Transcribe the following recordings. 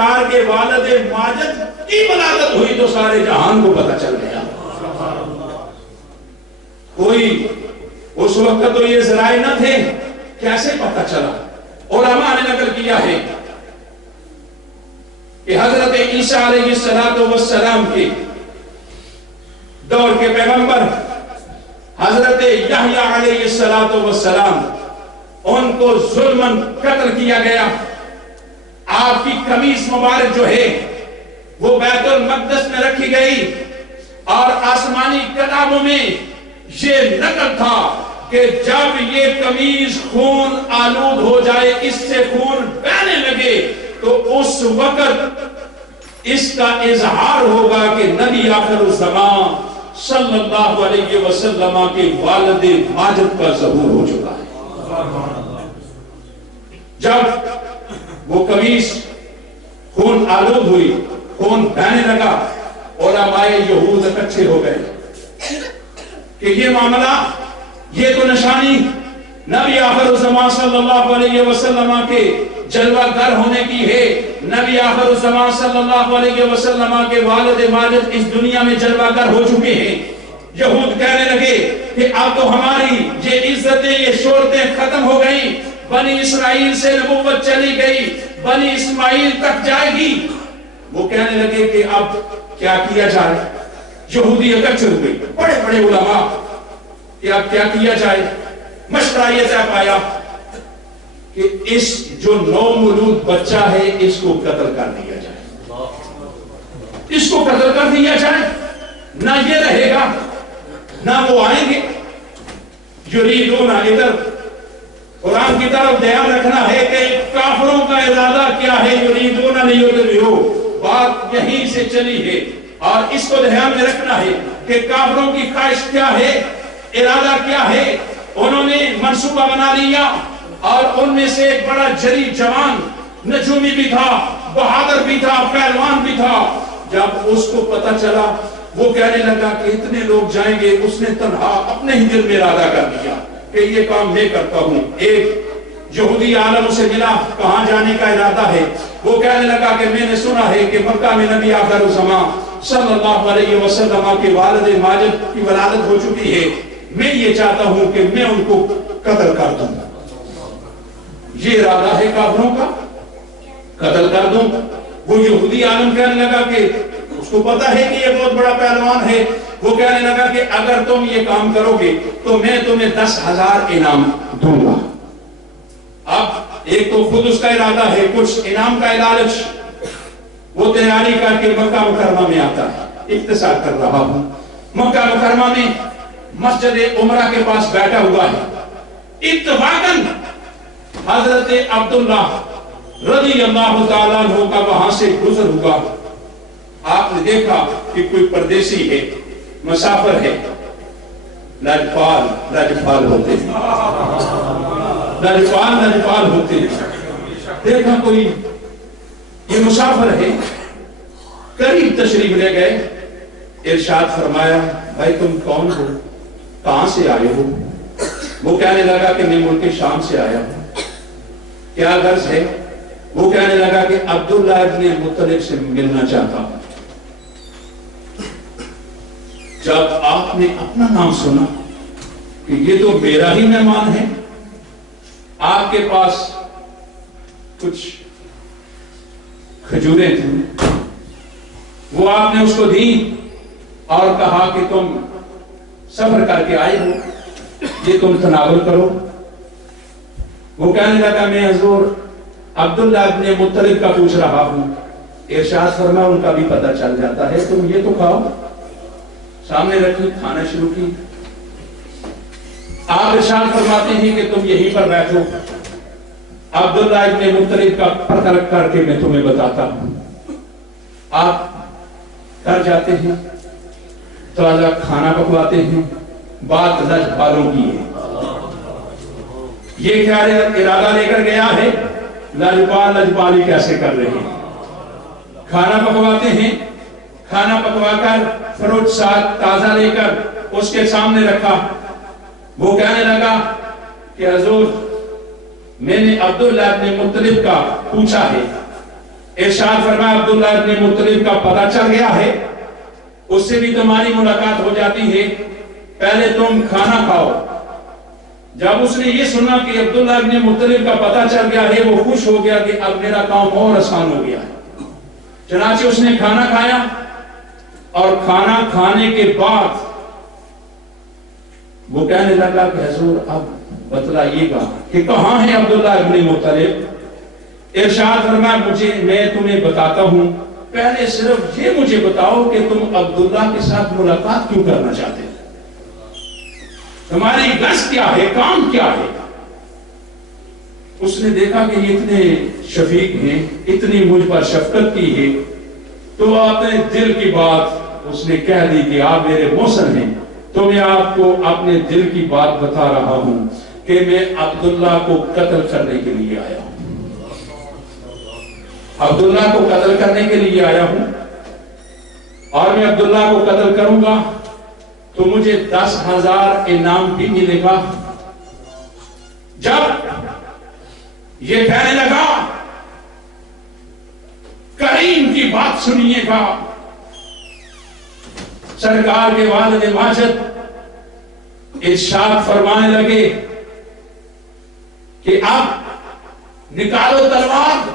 کار کے والد ماجد کی ولادت ہوئی تو سارے جہان کو پتہ چل گیا. کوئی اس وقت تو یہ ذرائع نہ تھے, کیسے پتہ چلا؟ علماء نے نقل کیا ہے کہ حضرت عیسیٰ علیہ السلام کے دور کے پیغمبر حضرت یحییٰ علیہ السلام, ان کو ظلماً قتل کیا گیا. آپ کی قمیص مبارک جو ہے وہ بیت المقدس میں رکھی گئی, اور آسمانی کتابوں میں یہ نقل تھا کہ جب یہ قمیص خون آلود ہو جائے, اس سے خون بہنے لگے, تو اس وقت اس کا اظہار ہوگا کہ نبی آخر الزمان صلی اللہ علیہ وسلم کے والد ماجد کا ظہور ہو چکا ہے. جب وہ قمیص خون آلود ہوئی, خون بہنے لگا, علماء یہود اکٹھے ہو گئے کہ یہ معاملہ, یہ تو نشانی نبی آخر الزمان صلی اللہ علیہ وسلم کے جلوہ گر ہونے کی ہے. نبی آخر الزمان صلی اللہ علیہ وسلم کے والد ماجد اس دنیا میں جلوہ گر ہو چکے ہیں. یہود کہنے لگے کہ اب تو ہماری یہ عزتیں, یہ شہرتیں ختم ہو گئی, بنی اسرائیل سے نبوت چلی گئی, بنی اسماعیل تک جائے گی. وہ کہنے لگے کہ اب کیا کیا جائے. یہودی اکٹھے ہوئے, بڑے بڑے علماء, کہ اب کیا کیا جائے. مشورہ یہ طے پایا کہ اس جو نومولود بچہ ہے اس کو قتل کر دیا جائے, اس کو قتل کر دیا جائے. نہ یہ رہے گا نہ وہ آئیں گے. یریدون, ادھر قرآن کی طرف دھیان رکھنا ہے کہ کافروں کا ارادہ کیا ہے. یریدون لیضلوا, بات یہیں سے چلی ہے, اور اس کو دھیان میں رکھنا ہے کہ کافروں کی خواہش کیا ہے, ارادہ کیا ہے. انہوں نے منصوبہ بنا لیا, اور ان میں سے ایک بڑا جری جوان نجومی بھی تھا, بہادر بھی تھا, پہلوان بھی تھا. جب اس کو پتہ چلا وہ کہنے لگا کہ اتنے لوگ جائیں گے. اس نے تنہا اپنے ہی دل میں ارادہ کر دیا کہ یہ کام میں کرتا ہوں. ایک یہودی عالم اسے ملا, کہاں جانے کا ارادہ ہے. وہ کہنے لگا کہ میں نے سنا ہے کہ مکہ میں نبی آخر الزمان صلی اللہ علیہ وسلم کے والد ماجد کی ولادت ہو چکی ہے. میں یہ چاہتا ہوں کہ میں ان کو قتل کر دوں. یہ ارادہ ہے کافروں کا, قتل کر دوں. وہ یہودی عالم کہنے لگا کہ اس کو پتا ہے کہ یہ بہت بڑا پہلوان ہے. وہ کہنے لگا کہ اگر تم یہ کام کرو گے تو میں تمہیں 10,000 انعام دوں گا. اب ایک تو خود اس کا ارادہ ہے, کچھ انعام کا لالچ. وہ تیاری کر کے مکہ مکرمہ میں آتا ہے. اختصار کر رہا ہوں. مکہ مکرمہ میں مسجد عمرہ کے پاس بیٹھا ہوا ہے. اتفاقاً حضرت عبداللہ رضی اللہ تعالیٰ عنہ کا وہاں سے گزر ہوا. آپ نے دیکھا کہ کوئی پردیسی ہے, مسافر ہے. لجپال ہوتے ہیں, لجپال ہوتے ہیں. دیکھا کوئی یہ مسافر ہے, قریب تشریف لے گئے. ارشاد فرمایا, بھائی تم کون ہو, کہاں سے آئے ہو؟ وہ کہنے لگا کہ میں ملک شام سے آیا ہوں. کیا غرض ہے؟ وہ کہنے لگا کہ عبداللہ ابن مطلب سے ملنا چاہتا ہوں. جب آپ نے اپنا نام سنا کہ یہ تو میرا ہی مہمان ہے, آپ کے پاس کچھ کھجوریں تھیں, وہ آپ نے اس کو دی اور کہا کہ تم سفر کر کے آئے ہو, یہ تم تناول کرو. وہ کہنے لگا میں حضور عبداللہ ابن مطلب کا پوچھ رہا ہوں. ارشاد فرما ان کا بھی پتہ چل جاتا ہے, تم یہ تو کھاؤ. سامنے رکھی, کھانا شروع کی. آپ ارشاد فرماتے ہیں کہ تم یہیں پر بیٹھو, عبداللہ ابن مطلب کا پتہ کر کے میں تمہیں بتاتا ہوں. آپ کر جاتے ہیں, تازہ کھانا پکواتے ہیں. بات لجپالوں کی ہے. یہ کیا ارادہ لے کر گیا ہے, لجپالی کیسے کر رہے ہیں. کھانا پکواتے ہیں, کھانا پکوا کر فروٹ ساتھ تازہ لے کر اس کے سامنے رکھا. وہ کہنے لگا کہ حضور میں نے عبداللہ ابن مطلب کا پوچھا ہے. ارشاد فرمایا عبداللہ ابن مطلب کا پتہ چل گیا ہے، اس سے بھی تمہاری ملاقات ہو جاتی ہے، پہلے تم کھانا کھاؤ۔ جب اس نے یہ سنا کہ عبداللہ ابن مطلب کا پتہ چل گیا ہے، وہ خوش ہو گیا کہ اب میرا کام اور آسان ہو گیا ہے۔ چنانچہ اس نے کھانا کھایا، اور کھانا کھانے کے بعد وہ کہنے لگا کہ حضور اب بتلائیے گا کہ کہاں ہے عبداللہ ابن مطلب۔ ارشاد فرمایا میں تمہیں بتاتا ہوں، پہلے صرف یہ مجھے بتاؤ کہ تم عبداللہ کے ساتھ ملاقات کیوں کرنا چاہتے ہو، تمہاری غرض کیا ہے، کام کیا ہے۔ اس نے دیکھا کہ یہ اتنے شفیق ہیں، اتنی مجھ پر شفقت کی ہے، تو اپنے دل کی بات اس نے کہہ دی کہ آپ میرے محسن ہیں، تو میں آپ کو اپنے دل کی بات بتا رہا ہوں کہ میں عبداللہ کو قتل کرنے کے لیے آیا ہوں، عبداللہ کو قتل کرنے کے لیے آیا ہوں، اور میں عبداللہ کو قتل کروں گا تو مجھے 10,000 انعام بھی ملے گا۔ جب یہ کہنے لگا کریم کی بات سنیے گا، سرکار کے والد ماجد ارشاد فرمانے لگے کہ اب نکالو تلوار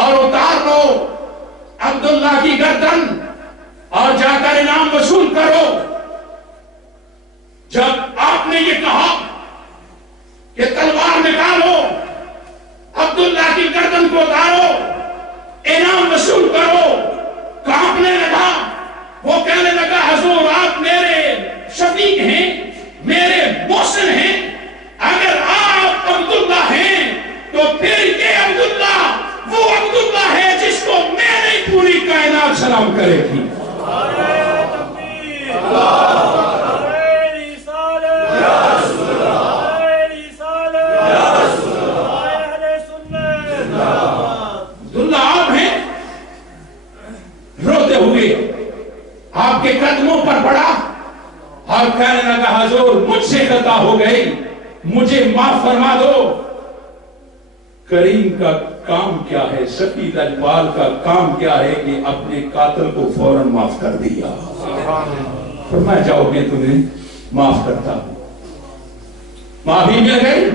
اور اتار لو عبداللہ کی گردن اور جا کر انعام وصول کرو۔ جب آپ نے یہ کہا کہ تلوار نکالو، عبداللہ کی گردن کو اتارو، انعام وصول کرو، کانپنے لگا۔ وہ کہنے لگا حضور آپ میرے شفیق ہیں، میرے محسن ہیں، اگر آپ عبداللہ ہیں تو پھر یہ عبداللہ وہ عبداللہ ہے جس کو میں نے پوری کائنات سلام کرے گی۔ عبداللہ آپ ہیں، روتے ہوئے آپ کے قدموں پر پڑا اور کہنے لگا حضور مجھ سے خطا ہو گئی، مجھے معاف فرما دو۔ کریم کا کام کیا ہے، سفید اجبال کا کام کیا ہے کہ اپنے قاتل کو فوراً معاف کر دیا۔ فرمایا جاؤ میں تمہیں معاف کرتا ہوں، معافی مل گئی۔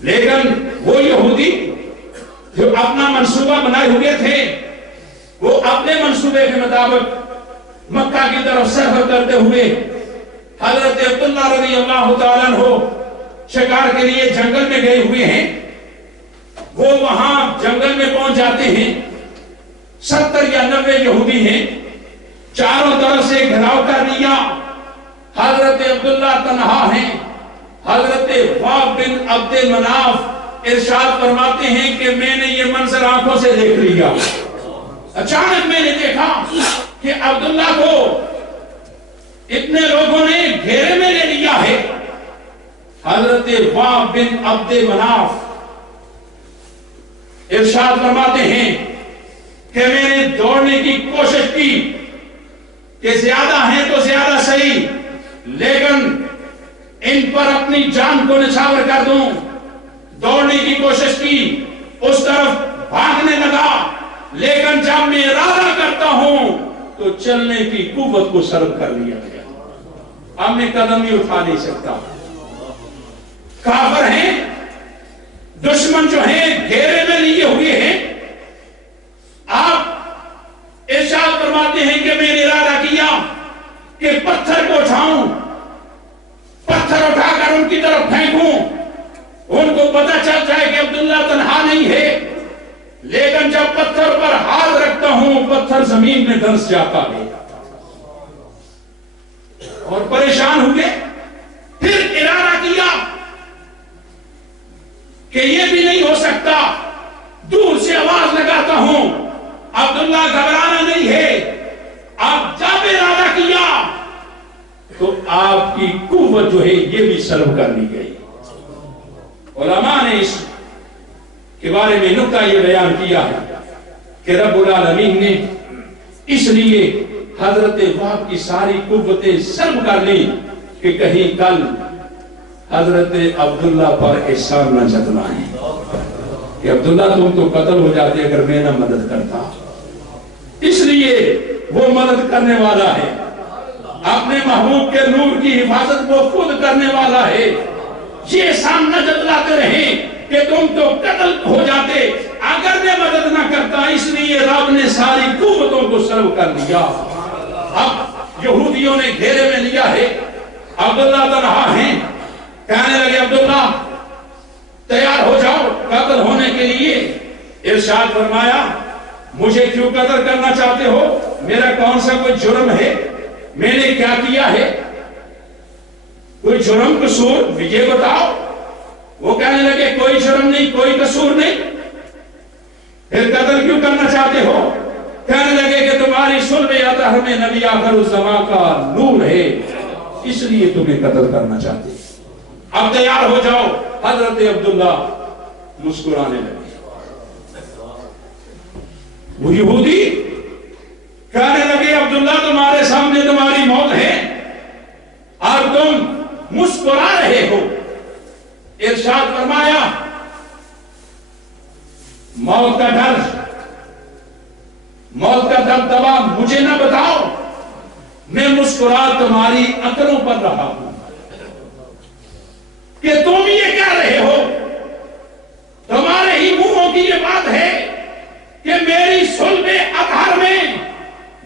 لیکن وہ یہودی جو اپنا منصوبہ بنائے ہوئے تھے، وہ اپنے منصوبے کے مطابق مکہ کی طرف سفر کرتے ہوئے حضرت عبداللہ رضی اللہ تعالیٰ عنہ شکار کے لیے جنگل میں گئے ہوئے ہیں۔ وہ وہاں جنگل میں پہنچ جاتے ہیں، 70 یا 90 یہودی ہیں، چاروں طرف سے گھیراؤ کر لیا۔ حضرت عبداللہ تنہا ہیں۔ حضرت واب بن عبد مناف ارشاد فرماتے ہیں کہ میں نے یہ منظر آنکھوں سے دیکھ لیا۔ اچانک میں نے دیکھا کہ عبداللہ کو اتنے لوگوں نے گھیرے میں لے لیا ہے۔ حضرت واب بن عبد مناف ارشاد فرماتے ہیں کہ میں نے دوڑنے کی کوشش کی کہ زیادہ ہیں تو زیادہ صحیح، لیکن ان پر اپنی جان کو نچھاور کر دوں۔ دوڑنے کی کوشش کی، اس طرف بھاگنے لگا، لیکن جب میں ارادہ کرتا ہوں تو چلنے کی قوت کو سلب کر لیا گیا، اب میں قدم ہی اٹھا نہیں سکتا۔ کافر ہیں، دشمن جو ہیں گھیرے میں لیے ہوئے ہیں۔ آپ ارشاد فرماتے ہیں کہ میں نے ارادہ کیا کہ پتھر کو اٹھاؤں، پتھر اٹھا کر ان کی طرف پھینکوں، ان کو پتہ چل جائے کہ عبداللہ تنہا نہیں ہے۔ لیکن جب پتھر پر ہاتھ رکھتا ہوں پتھر زمین میں دھنس جاتا ہے، اور پریشان ہوئے۔ پھر ارادہ کیا کہ یہ بھی نہیں ہو سکتا، دور سے آواز لگاتا ہوں عبداللہ گھبرانا نہیں ہے۔ اب جب ارادہ کیا تو آپ کی قوت جو ہے یہ بھی سلب کر لی گئی۔ علماء نے اس کے بارے میں نقطہ یہ بیان کیا ہے کہ رب العالمین نے اس لیے حضرت واب کی ساری قوتیں سلب کر لی کہ کہیں کل حضرت عبداللہ پر احسان نہ جتنا ہے۔ کہ عبداللہ تم تو قتل ہو جاتے اگر میں نہ مدد کرتا، اس لیے وہ مدد کرنے والا ہے، اپنے محبوب کے نور کی حفاظت وہ خود کرنے والا ہے۔ یہ سامنا جتلاتے رہیں کہ تم تو قتل ہو جاتے اگر میں مدد نہ کرتا، اس لیے رب نے ساری قوتوں کو سلب کر لیا۔ اب یہودیوں نے گھیرے میں لیا ہے، عبداللہ تنہا ہیں، کہنے لگے عبداللہ تیار ہو جاؤ قتل ہونے کے لیے۔ ارشاد فرمایا مجھے کیوں قتل کرنا چاہتے ہو؟ میرا کون سا کوئی جرم ہے؟ میں نے کیا کیا ہے؟ کوئی جرم قصور یہ بتاؤ۔ وہ کہنے لگے کوئی جرم نہیں، کوئی قصور نہیں، پھر قتل کیوں کرنا چاہتے ہو؟ کہنے لگے کہ تمہاری صلب اطہر میں نبی آخر الزمان کا نور ہے، اس لیے تمہیں قتل کرنا چاہتے ہیں۔ اب تیار ہو جاؤ۔ حضرت عبداللہ مسکرانے لگے۔ وہ یہودی کہنے لگے عبداللہ تمہارے سامنے تمہاری موت ہے اور تم مسکرا رہے ہو۔ ارشاد فرمایا موت کا ڈر، موت کا دبدبا مجھے نہ بتاؤ، میں مسکرا تمہاری عقلوں پر رہا ہوں کہ تم یہ کہہ رہے ہو، تمہارے ہی منہوں کی یہ بات ہے کہ میری صلب اطہر میں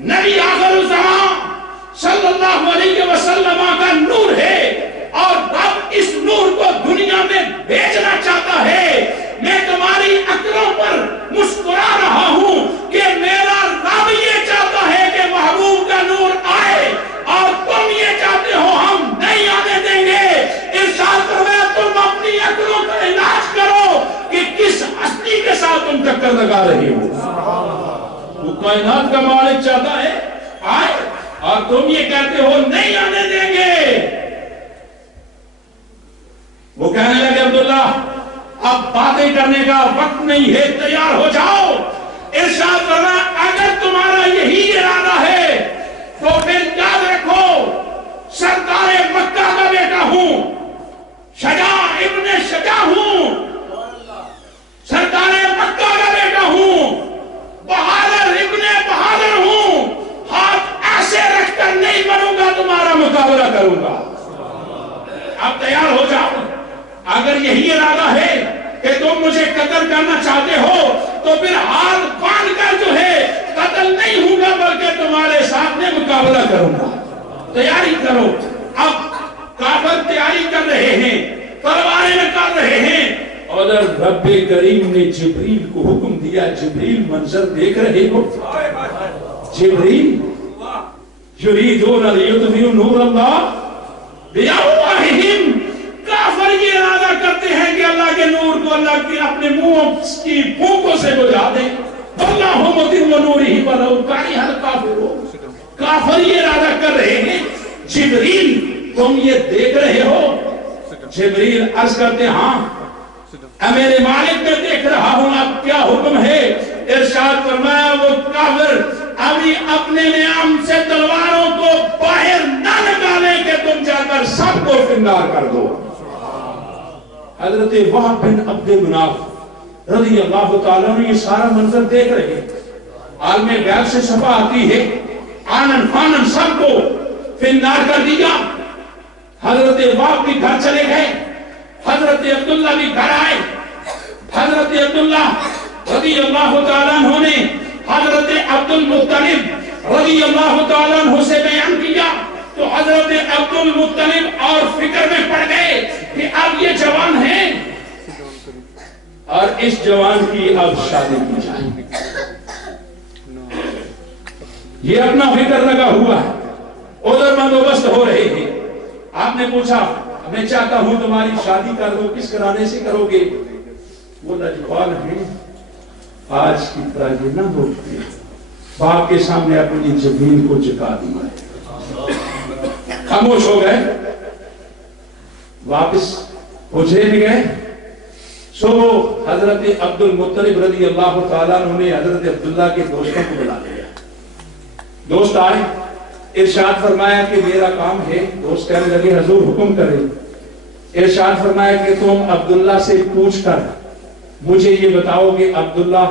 نبی آخر الزمان صلی اللہ علیہ وسلم کا نور ہے اور رب اس نور کو دنیا میں بھیجنا چاہتا ہے۔ میں تمہاری عقلوں پر مسکرا رہا ہوں کہ میرا رب یہ چاہتا ہے کہ محبوب کا نور آئے اور تم یہ چاہتے ہو ہم نہیں آنے دیں گے۔ ارشاد فرمایا تم اپنی عقلوں کا علاج کرو کہ کس ہستی کے ساتھ تم ٹکر لگا رہے ہو۔ وہ کائنات کا مالک چاہتا ہے آئے اور تم یہ کہتے ہو نہیں آنے دیں گے۔ وہ کہنے لگے عبداللہ اب باتیں کرنے کا وقت نہیں ہے، تیار ہو جاؤ۔ ارشاد فرمایا اگر تمہارا یہی ارادہ ہے تو پھر یاد رکھو سردار مکہ کا بیٹا ہوں، شجاع ابن شجاع ہوں، سردار مکہ کا بیٹا ہوں، بہادر ابن بہادر ہوں، ہاتھ ایسے رکھ کر نہیں بنوں گا تمہارا مقابلہ کروں گا۔ اب تیار ہو جاؤ۔ اگر یہی ارادہ ہے کہ تم مجھے قتل کرنا چاہتے ہو تو پھر ہاتھ باندھ کر جو ہے قتل نہیں ہوں گا بلکہ تمہارے ساتھ میں مقابلہ کروں گا۔ تیاری کرو۔ اب کافر تیاری کر رہے ہیں، تلواریں کر رہے ہیں، اور رب کریم نے جبریل کو حکم دیا، جبریل منظر دیکھ رہے ہو، جبریل یریدون لیطفئوا نور اللہ بافواہہم، کافر یہ ارادہ کرتے ہیں کہ اللہ کے نور کو اللہ کے اپنے منہ کی پھونکوں سے بجھا دیں۔ واللہ متم نورہ ولو کرہ الکافرون، کافر یہ ارادہ کر رہے ہیں۔ جبریل تم یہ دیکھ رہے ہو؟ جبریل عرض کرتے ہاں اے میرے مالک میں دیکھ رہا ہوں، اب کیا حکم ہے؟ ارشاد فرمایا وہ کافر ابھی اپنے نعام سے تلواروں کو باہر نہ نکالیں کہ تم جا کر سب کو فنار کر دو۔ حضرت وہب بن عبد مناف رضی اللہ تعالیٰ نے یہ سارا منظر دیکھ رہے ہیں۔ عالم غیب سے شفا آتی ہے، آنن فانن سب کو فنار کر دیا۔ حضرت وہب بھی گھر چلے گئے، حضرت عبداللہ بھی گھر آئے۔ حضرت عبداللہ رضی اللہ تعالیٰ عنہ نے حضرت عبد المطلب رضی اللہ تعالیٰ عنہ سے بیان کیا تو حضرت عبد المطلب اور فکر میں پڑ گئے کہ اب یہ جوان ہیں اور اس جوان کی اب شادی کی جائے۔ یہ اپنا فکر لگا ہوا ہے، ادھر بندوبست ہو رہے ہیں۔ آپ نے پوچھا میں چاہتا ہوں تمہاری شادی کر دو، کس گھرانے سے کرو گے؟ وہ لجپال ہیں، آج کی طرح یہ نہ بولتے، باپ کے سامنے اپنی زمین کو چکا دیا ہے۔ خاموش ہو گئے، واپس حجرے میں گئے۔ سو حضرت عبد المطلب رضی اللہ تعالیٰ نے حضرت عبداللہ کے دوستوں کو بلا لیا۔ دوست آئے، ارشاد فرمایا کہ میرا کام ہے۔ دوست کہنے لگے حضور حکم کرے۔ ارشاد فرمایا کہ تم عبداللہ سے پوچھ کر مجھے یہ بتاؤ کہ عبداللہ